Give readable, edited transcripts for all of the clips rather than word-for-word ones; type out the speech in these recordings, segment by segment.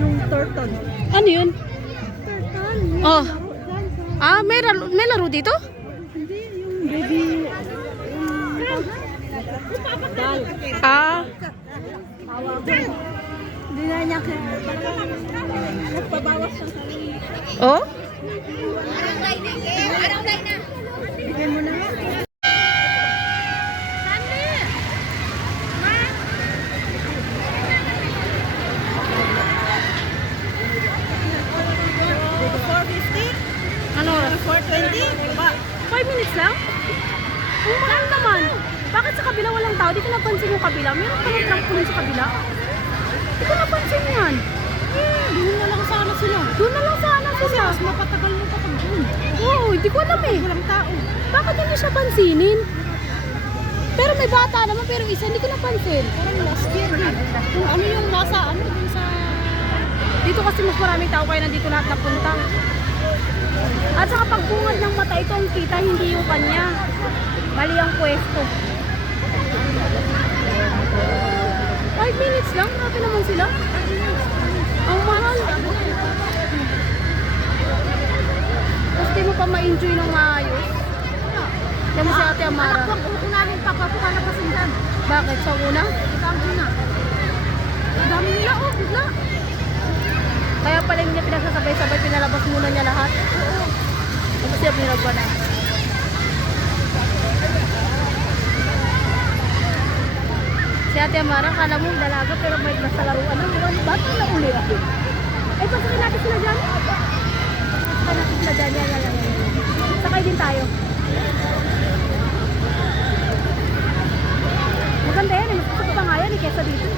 Yung turtle. Ano yun? Turtle. Oh. Ah, may laro dito? Hindi, yung baby. Dal. Ah. Hindi na niya nagpabawas siya sa Oh? bigyan mo na nga. Ano oras? 4:20? 5 minutes lang? Ang mahal naman. Bakit sa kabila walang tao? Di ko napansin yung kabila. Meron pa ng trampoline sa kabila. Di ko napansin yan. Doon na lang sana sila. Doon na lang sana sila. Mas mapatagal mo kapag doon. Oo, hindi ko alam eh. Walang tao. Bakit hindi siya pansinin? Pero may bata naman, pero isa hindi ko napansin. Parang last year din. Kung ano yung nasa ano dun sa... Dito kasi mas maraming tao kaya nandito lahat napunta. At saka pagbungad ng mata, ito ang kita, hindi yung kanya. Mali ang pwesto. 5 minutes lang, grabe naman sila. Ang mahal. Tapos di mo pa ma-enjoy ng maayos. Kaya mo si Ate Amara. Anak ko, unahin pa pa na pasindan. Bakit? Sa una? Tama na. Ang dami nila, oh, bigla. Kaya pala hindi niya pinagsasabay-sabay, pinalabas muna niya lahat. Oo. Tapos siya pinalabas na. Si Ate Amara, kala mo dalaga pero may nasa laruan. Ano ba? Ito na uli ako. Ay, pasakin natin sila dyan. Pasakin natin sila dyan. Yan. Sakay din tayo. Maganda yan eh. Mas gusto ko pa nga yan eh, kesa dito.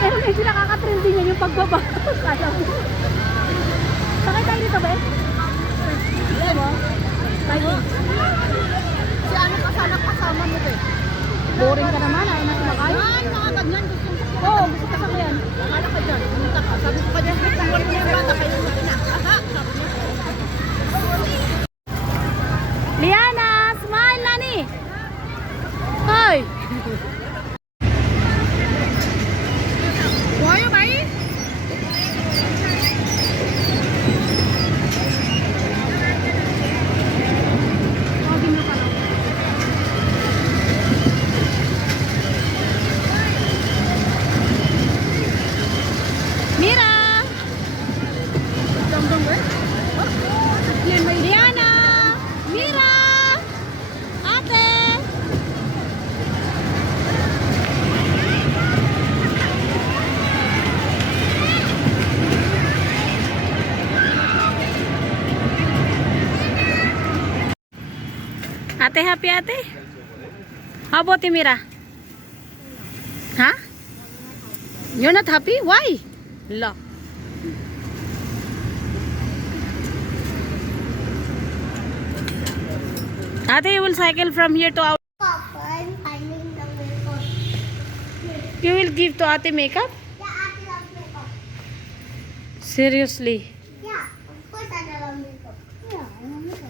Pero medyo nakaka-trending yan yung pagbaba. Kala mo. Sakay tayo dito, Ben? Alam mo? Tayo. Si ano kasama mo, te? Boring ka naman. Ayaw na sumakay. Yan, mga ganyan. Oo, gusto ka sakayan. Akala ka dyan. Pumunta ka. Sabi ko ka dyan, may tungkol mo yung bata kayo mo ina. Aha, sabi niya. Liana, smile, Nani. Hoy. Buhayo ba eh? Mira. Dong-dong ba? Liana. Mira. Ate. Ate, happy ate? How about you, Mira? Huh? You're not happy? Why? La. Ate, you will cycle from here to our... You will give to Ate makeup? Seriously? Yeah, of course I love makeup. Yeah, I love makeup.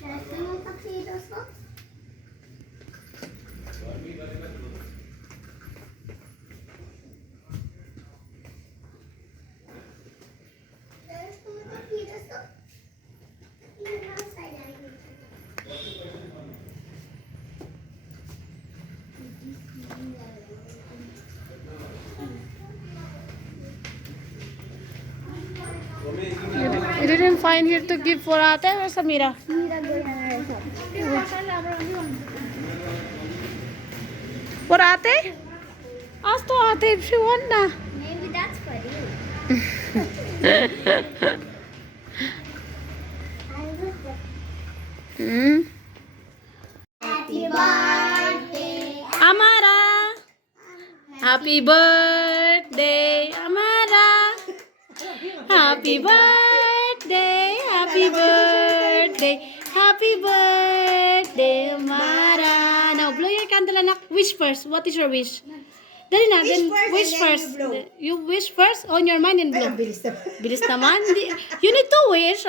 Gusto mo tuxedos mo? Gusto mo tuxedos mo? Yun ang saya. You didn't find here to give for Ate or Samira? For Ate? Ask to Ate if she want na. Maybe that's for you. Hmm? Happy birthday. Amara! Happy birthday, Amara! Happy birthday, happy birthday, happy birthday, Amara! Now, blow your candle, anak. Wish first. What is your wish? Dali na, then wish first. You wish first on your mind and blow. Bilis naman. You need to wish.